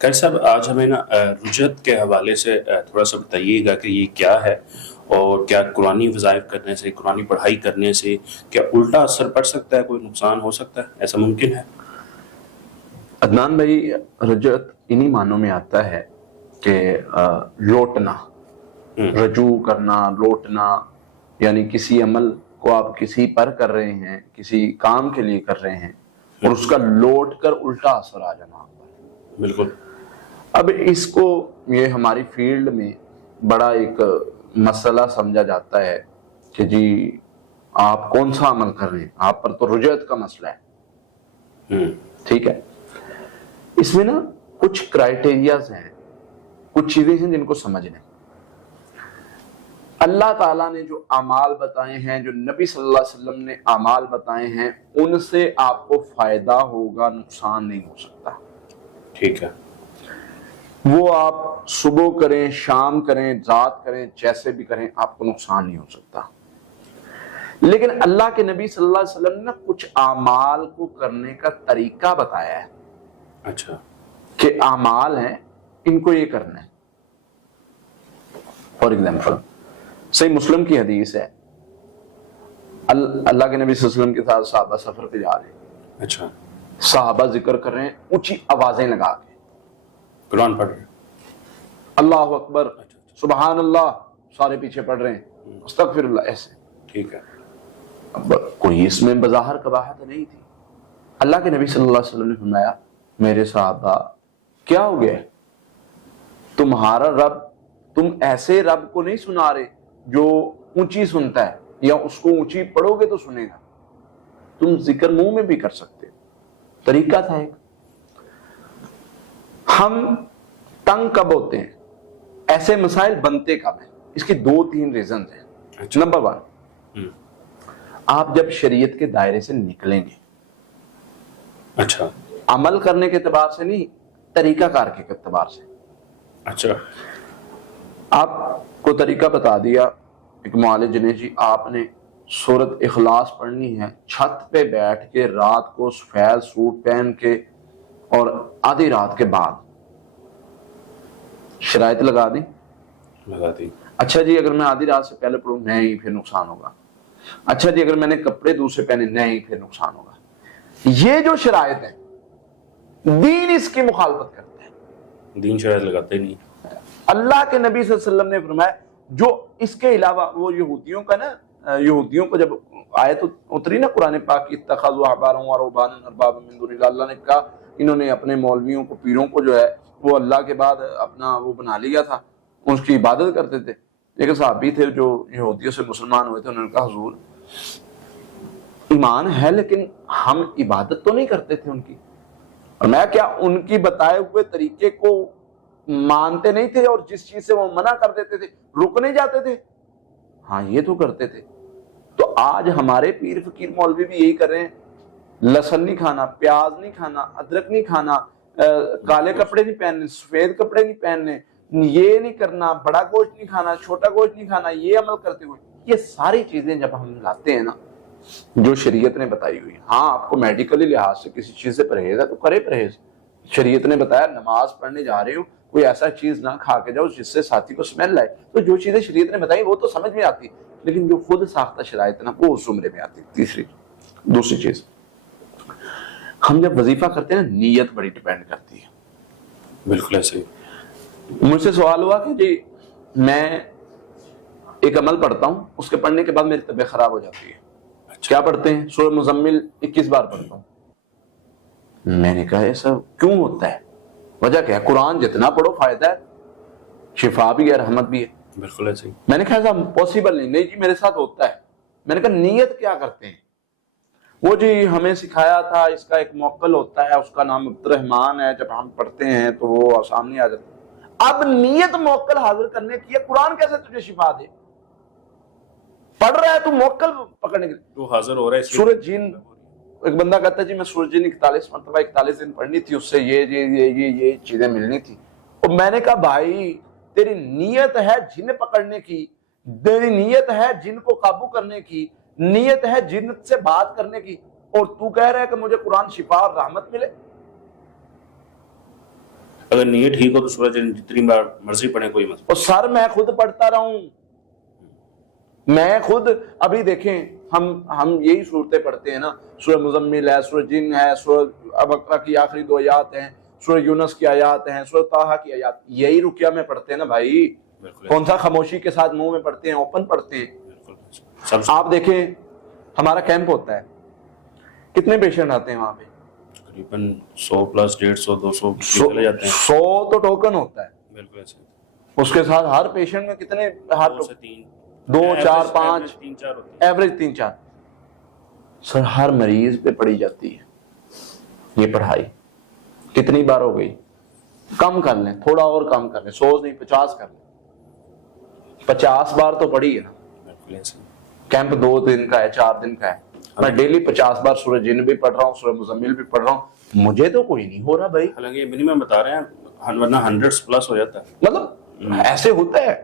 خیر صاحب، آج ہمیں نا رجعت کے حوالے سے تھوڑا سا بتائیے گا کہ یہ کیا ہے، اور کیا قرآنی وظائف کرنے سے، قرآنی پڑھائی کرنے سے کیا الٹا اثر پڑ سکتا ہے، کوئی نقصان ہو سکتا ہے، ایسا ممکن ہے؟ عدنان بھائی، رجعت انہی معنوں میں آتا ہے کہ لوٹنا، رجوع کرنا، لوٹنا، یعنی کسی عمل کو آپ کسی پر کر رہے ہیں، کسی کام کے لیے کر رہے ہیں اور اس کا لوٹ کر الٹا اثر آ جانا آپ پر۔ بالکل۔ اب اس کو یہ ہماری فیلڈ میں بڑا ایک مسئلہ سمجھا جاتا ہے کہ جی آپ کون سا عمل کر رہے ہیں، آپ پر تو رجعت کا مسئلہ ہے۔ ٹھیک ہے، اس میں نا کچھ کرائٹیریاز ہیں، کچھ چیزیں ہیں جن کو سمجھنا ہے۔ اللہ تعالیٰ نے جو اعمال بتائے ہیں، جو نبی صلی اللہ علیہ وسلم نے اعمال بتائے ہیں، ان سے آپ کو فائدہ ہوگا، نقصان نہیں ہو سکتا۔ ٹھیک ہے۔ وہ آپ صبح کریں، شام کریں، رات کریں، جیسے بھی کریں، آپ کو نقصان نہیں ہو سکتا۔ لیکن اللہ کے نبی صلی اللہ علیہ وسلم نے کچھ اعمال کو کرنے کا طریقہ بتایا ہے۔ اچھا۔ کہ اعمال ہیں، ان کو یہ کرنا ہے۔ فار ایگزامپل، صحیح مسلم کی حدیث ہے، اللہ کے نبی صلی اللہ علیہ وسلم کے ساتھ صحابہ سفر پہ جا رہے ہیں۔ اچھا۔ صحابہ ذکر کر رہے ہیں اونچی آوازیں لگا کے، قرآن پڑھ رہے ہیں۔ اللہ اکبر، سبحان اللہ، سارے پیچھے پڑھ رہے ہیں، استغفر اللہ، ایسے۔ ٹھیک ہے۔ اب کوئی اس میں بظاہر قباحت نہیں تھی۔ اللہ کے نبی صلی اللہ علیہ وسلم نے فرمایا، میرے صحابہ کیا ہو گیا؟ تمہارا رب، تم ایسے رب کو نہیں سنا رہے جو اونچی سنتا ہے، یا اس کو اونچی پڑھو گے تو سنے گا، تم ذکر منہ میں بھی کر سکتے۔ طریقہ تھا ایک۔ ہم تنگ کب ہوتے ہیں، ایسے مسائل بنتے کب ہیں؟ اس کی 2-3 ریزنز ہیں۔ نمبر 1، آپ جب شریعت کے دائرے سے نکلیں گے، اچھا، عمل کرنے کے اعتبار سے نہیں، طریقہ کار کے اعتبار سے۔ اچھا۔ آپ کو طریقہ بتا دیا ایک معالج نے، جی آپ نے سورت اخلاص پڑھنی ہے، چھت پہ بیٹھ کے رات کو سفید سوٹ پہن کے، اور آدھی رات کے بعد۔ شرائط لگا دی؟ لگا دی۔ اچھا جی، اگر میں آدھی رات سے پہلے پڑھوں، نہیں پھر نقصان ہوگا۔ اچھا جی، اگر میں نے کپڑے دوسرے پہنے، نہیں پھر نقصان ہوگا۔ یہ جو شرائط ہے، دین اس کی مخالفت کرتا ہے۔ دین شرائط لگاتے ہی نہیں۔ اللہ کے نبی صلی اللہ علیہ وسلم نے فرمایا جو اس کے علاوہ، وہ یہودیوں کا نا، یہودیوں کو جب آیت اتری نا قرآن پاک کی، اتخذوا احبارهم ورهبانهم اربابا من دون اللہ، اللہ نے کہا انہوں نے اپنے مولویوں کو، پیروں کو جو ہے وہ اللہ کے بعد اپنا وہ بنا لیا تھا، اس کی عبادت کرتے تھے۔ ایک صحابی تھے جو یہودیوں سے مسلمان ہوئے تھے، انہوں نے کہا حضور ایمان ہے لیکن ہم عبادت تو نہیں کرتے تھے ان کی، اور میں کیا ان کی بتائے ہوئے طریقے کو مانتے نہیں تھے، اور جس چیز سے وہ منع کر دیتے تھے رک نہیں جاتے تھے؟ ہاں یہ تو کرتے تھے۔ تو آج ہمارے پیر فقیر مولوی بھی یہی کر رہے ہیں، لہسن نہیں کھانا، پیاز نہیں کھانا، ادرک نہیں کھانا، کالے کپڑے نہیں پہننے، سفید کپڑے نہیں پہننے، یہ نہیں کرنا، بڑا گوشت نہیں کھانا، چھوٹا گوشت نہیں کھانا، یہ عمل کرتے ہوئے۔ یہ ساری چیزیں جب ہم لاتے ہیں نا جو شریعت نے بتائی ہوئی، ہاں آپ کو میڈیکلی لحاظ سے کسی چیز سے پرہیز ہے تو کرے پرہیز۔ شریعت نے بتایا نماز پڑھنے جا رہے ہو، کوئی ایسا چیز نہ کھا کے جاؤ جس سے ساتھی کو سمیل آئے۔ تو جو چیزیں شریعت نے بتائی وہ تو سمجھ میں آتی، لیکن جو خود ساختہ شرائط نا وہ اس زمرے میں آتی۔ دوسری چیز، ہم جب وظیفہ کرتے ہیں نا، نیت بڑی ڈیپینڈ کرتی ہے۔ بالکل ایسے ہی۔ مجھ سے سوال ہوا کہ جی میں ایک عمل پڑھتا ہوں، اس کے پڑھنے کے بعد میری طبیعت خراب ہو جاتی ہے، کیا پڑھتے ہیں؟ سورہ مزمل 21 بار پڑھتا ہوں۔ میں نے کہا ایسا کیوں ہوتا ہے، وجہ کیا ہے؟ قرآن جتنا پڑھو فائدہ ہے، شفا بھی ہے، رحمت بھی ہے۔ بالکل ایسے ہی۔ میں نے کہا ایسا پاسبل نہیں۔ نہیں جی میرے ساتھ ہوتا ہے۔ میں نے کہا نیت کیا کرتے ہیں؟ وہ جی ہمیں سکھایا تھا اس کا ایک موکل ہوتا ہے، اس کا نام عبد الرحمن ہے، جب ہم پڑھتے ہیں تو وہ سامنے آ جاتا ہے۔ اب نیت موکل حاضر کرنے کی ہے، قرآن کیسے تجھے شفا دے؟ پڑھ رہا ہے تو موکل پکڑنے کے لیے تو حاضر ہو رہا ہے۔ سورۃ جن، ایک بندہ کہتا ہے جی میں سورۃ جن 41 مرتبہ 41 دن پڑھنی تھی، اس سے یہ چیزیں ملنی تھی۔ اور میں نے کہا بھائی تیری نیت ہے جن پکڑنے کی، تیری نیت ہے جن کو قابو کرنے کی، نیت ہے جن سے بات کرنے کی، اور تو کہہ رہا ہے کہ مجھے قرآن شفا اور رحمت ملے۔ اگر نیت ٹھیک ہو تو سورہ جن جتنی بار مرضی پڑھیں کوئی مسئلہ اور سر میں خود پڑھتا رہا ہوں، میں خود ابھی دیکھیں ہم یہی صورتیں پڑھتے ہیں نا، سورہ مزمل ہے، سورہ جن ہے، سورہ بقرہ کی آخری 2 آیات ہیں، سورہ یونس کی آیات ہیں، سورہ طٰہٰ کی آیات، یہی رکیہ میں پڑھتے ہیں نا بھائی، کون سا خاموشی کے ساتھ منہ میں پڑھتے ہیں، اوپن پڑھتے ہیں۔ آپ دیکھیں ہمارا کیمپ ہوتا ہے، کتنے پیشنٹ آتے ہیں وہاں پہ؟ تقریباً 100 پلس 150 200 چلے جاتے ہیں۔ 100 تو ٹوکن ہوتا ہے، بالکل ایسے اس کے ساتھ ہر پیشنٹ میں کتنے، ہر 2 سے 3 2 4 5 3 4 ہوتے ہیں، ایوریج 3 4 سر ہر مریض پہ پڑھی جاتی ہے یہ پڑھائی۔ کتنی بار ہو گئی؟ کم کر لیں، تھوڑا اور کم کر لیں، 100 نہیں 50 کر لیں، 50 بار تو پڑھی ہے نا۔ بالکل ایسے کیمپ 2 دن کا ہے، 4 دن کا ہے، میں ڈیلی 50 بار سورہ جن بھی پڑھ رہا ہوں، سورہ مزمل بھی پڑھ رہا ہوں، مجھے تو کوئی نہیں ہو رہا بھائی، حالانکہ منیمم بتا رہے ہیں، ورنہ 100 پلس ہو جاتا ہے۔ مطلب ایسے ہوتا ہے۔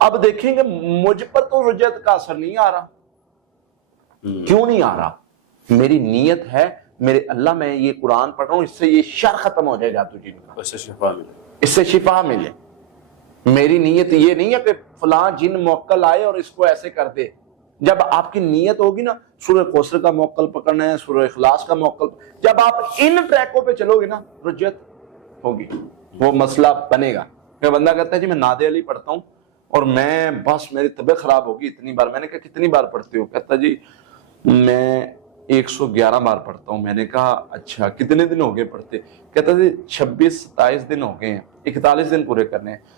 اب دیکھیں گے مجھ پر تو رجعت کا اثر نہیں آ رہا، کیوں نہیں آ رہا؟ میری نیت ہے میرے اللہ میں یہ قرآن پڑھ رہا ہوں، اس سے یہ شر ختم ہو جائے جادو جن کا، اس سے شفا ملے، اس سے شفا ملے۔ میری نیت یہ نہیں ہے کہ فلاں جن موکل آئے اور اس کو ایسے کر دے۔ جب آپ کی نیت ہوگی نا سورہ کوثر کا موکل پکڑنا ہے، سورہ اخلاص کا موکل، جب آپ ان ٹریکوں پہ چلو گے نا رجعت ہوگی، وہ مسئلہ بنے گا۔ کہ بندہ کہتا ہے جی میں ناد علی پڑھتا ہوں اور میں بس میری طبیعت خراب ہوگی اتنی بار، میں نے کہا کتنی بار پڑھتے ہو؟ کہتا جی میں 111 بار پڑھتا ہوں۔ میں نے کہا اچھا کتنے دن ہو گئے پڑھتے؟ کہتا جی 26-27 دن ہو گئے ہیں، 41 دن پورے کرنے ہیں،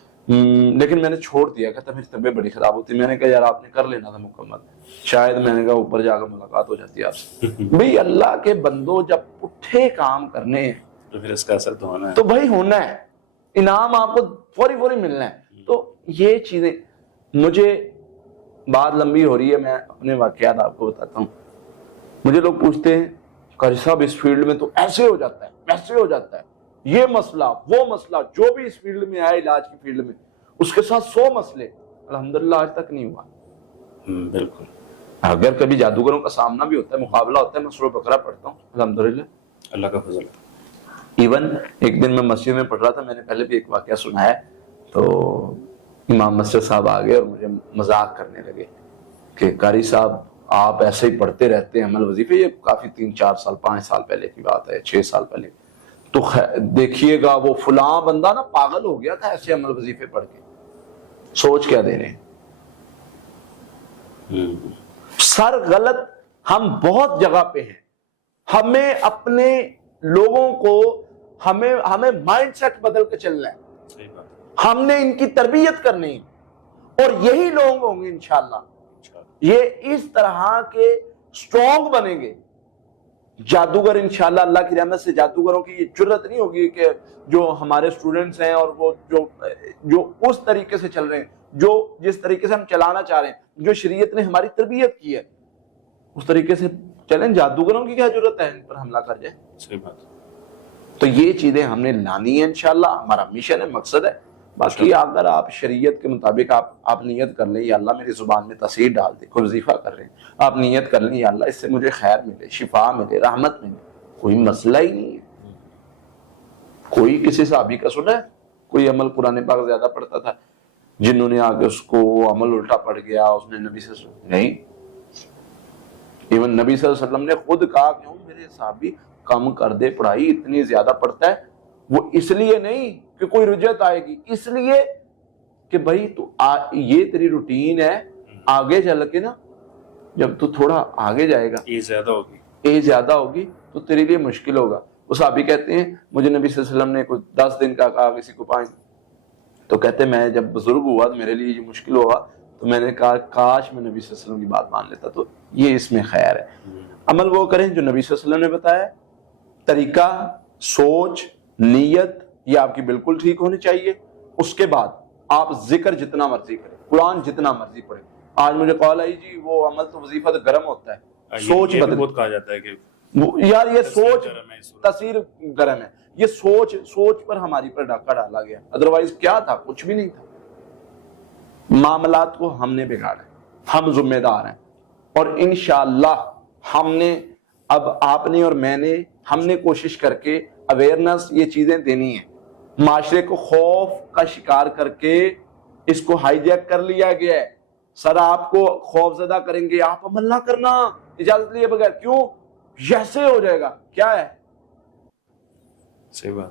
لیکن میں نے چھوڑ دیا۔ کہتا میری طبیعت بڑی خراب ہوتی۔ میں نے کہا یار آپ نے کر لینا تھا مکمل، شاید میں نے کہا اوپر جا کر ملاقات ہو جاتی ہے آپ سے۔ بھئی اللہ کے بندو جب اٹھے کام کرنے ہیں تو پھر اس کا اثر تو ہونا ہے، تو بھائی ہونا ہے، انعام آپ کو فوری ملنا ہے۔ تو یہ چیزیں، مجھے بات لمبی ہو رہی ہے، میں اپنے واقعات آپ کو بتاتا ہوں۔ مجھے لوگ پوچھتے ہیں قاری صاحب اس فیلڈ میں تو ایسے ہو جاتا ہے، ویسے ہو جاتا ہے، یہ مسئلہ وہ مسئلہ، جو بھی اس فیلڈ میں آئے علاج کی فیلڈ میں اس کے ساتھ 100 مسئلے، الحمدللہ آج تک نہیں ہوا۔ بالکل۔ اگر کبھی جادوگروں کا سامنا بھی ہوتا ہے، مقابلہ ہوتا ہے، میں سورہ بقرہ پڑھتا ہوں الحمدللہ۔ اللہ کا فضل ہے۔ ایون ایک دن میں مسجد میں پڑھ رہا تھا، میں نے پہلے بھی ایک واقعہ سنا ہے، تو امام مسجد صاحب آ گئے اور مجھے مذاق کرنے لگے کہ قاری صاحب آپ ایسے ہی پڑھتے رہتے ہیں عمل وظیفے، یہ کافی 3-4 سال 5 سال پہلے کی بات ہے، 6 سال پہلے، تو دیکھیے گا وہ فلاں بندہ نا پاگل ہو گیا تھا ایسے عمل وظیفے پڑھ کے۔ سوچ کیا دے رہے ہیں سر؟ غلط ہم بہت جگہ پہ ہیں، ہمیں اپنے لوگوں کو ہمیں مائنڈ سیٹ بدل کے چلنا ہے، صحیح بات ہے۔ ہم نے ان کی تربیت کرنی ہے، اور یہی لوگ ہوں گے انشاءاللہ، یہ اس طرح کے سٹرونگ بنیں گے جادوگر انشاءاللہ۔ اللہ کی رحمت سے جادوگروں کی یہ جرت نہیں ہوگی کہ جو ہمارے سٹوڈنٹس ہیں اور وہ جو اس طریقے سے چل رہے ہیں، جو جس طریقے سے ہم چلانا چاہ رہے ہیں، جو شریعت نے ہماری تربیت کی ہے اس طریقے سے چلیں۔ جادوگروں کی کیا ضرورت ہے ان پر حملہ کر جائے؟ صحیح بات ہے۔ تو یہ چیزیں ہم نے لانی ہے انشاءاللہ، ہمارا مشن ہے، مقصد ہے۔ باقی اگر آپ شریعت کے مطابق آپ نیت کر لیں یا اللہ میری زبان میں تاثیر ڈال دے، کوئی وظیفہ کر رہے ہیں، آپ نیت کر لیں یا اللہ اس سے مجھے خیر ملے، شفا ملے، رحمت ملے، کوئی مسئلہ ہی نہیں ہے۔ کوئی کسی صحابی کا سنا ہے کوئی عمل قرآن پاک زیادہ پڑھتا تھا، جنہوں نے آگے اس کو عمل الٹا پڑ گیا، اس نے نبی سے نہیں، ایون نبی صلی اللہ علیہ وسلم نے خود کہا کیوں میرے صحابی کم کر دے پڑھائی، اتنی زیادہ پڑھتا ہے۔ وہ اس لیے نہیں کہ کوئی رجعت آئے گی، اس لیے کہ بھائی تو یہ تیری روٹین ہے، آگے چل کے نا جب تو تھوڑا آگے جائے گا، یہ زیادہ ہوگی، ایج زیادہ ہوگی تو تیرے لیے مشکل ہوگا۔ وہ صحابی کہتے ہیں مجھے نبی صلی اللہ علیہ وسلم نے کوئی 10 دن کا کہا، کسی کو 5، تو کہتے میں جب بزرگ ہوا میرے لیے یہ مشکل ہوا تو میں نے کہا کاش میں نبی صلی اللہ علیہ وسلم کی بات مان لیتا۔ تو یہ اس میں خیر ہے، عمل وہ کریں جو نبی صلی اللہ علیہ وسلم نے بتایا، طریقہ، سوچ، نیت یہ آپ کی بالکل ٹھیک ہونی چاہیے۔ اس کے بعد آپ ذکر جتنا مرضی کریں، قرآن جتنا مرضی پڑھیں۔ آج مجھے کال آئی جی وہ عمل تو وظیفہ تو گرم ہوتا ہے، سوچ یہ بدل، بہت کہا جاتا ہے کہ یار یہ سوچ گرم ہے اس وقت۔ تاثیر گرم ہے، یہ سوچ پر ہماری پر ڈاکہ ڈالا گیا، ادروائز کیا تھا؟ کچھ بھی نہیں تھا۔ معاملات کو ہم نے بگاڑا ہے، ہم ذمہ دار ہیں، اور انشاءاللہ ہم نے اب آپ نے اور میں نے ہم نے کوشش کر کے اویئرنس یہ چیزیں دینی ہیں۔ معاشرے کو خوف کا شکار کر کے اس کو ہائی جیک کر لیا گیا ہے. سر آپ کو خوف زدہ کریں گے, آپ عمل نہ کرنا اجازت لیے بغیر. کیوں؟ ایسے ہو جائے گا. کیا ہے صحیح بات.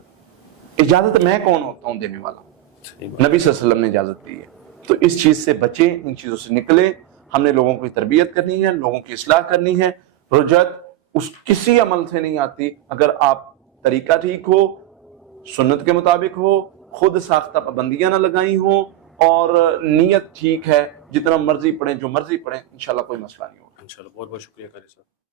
اجازت میں کون ہوتا ہوں دینے والا؟ صحیح بات. نبی صلی اللہ علیہ وسلم نے اجازت دی ہے. تو اس چیز سے بچیں, ان چیزوں سے نکلیں. ہم نے لوگوں کی تربیت کرنی ہے, لوگوں کی اصلاح کرنی ہے. رجعت اس کسی عمل سے نہیں آتی. اگر آپ طریقہ ٹھیک ہو, سنت کے مطابق ہو, خود ساختہ پابندیاں نہ لگائی ہوں, اور نیت ٹھیک ہے, جتنا مرضی پڑھیں, جو مرضی پڑھیں, انشاءاللہ کوئی مسئلہ نہیں ہوگا. انشاءاللہ. بہت بہت شکریہ قاری صاحب.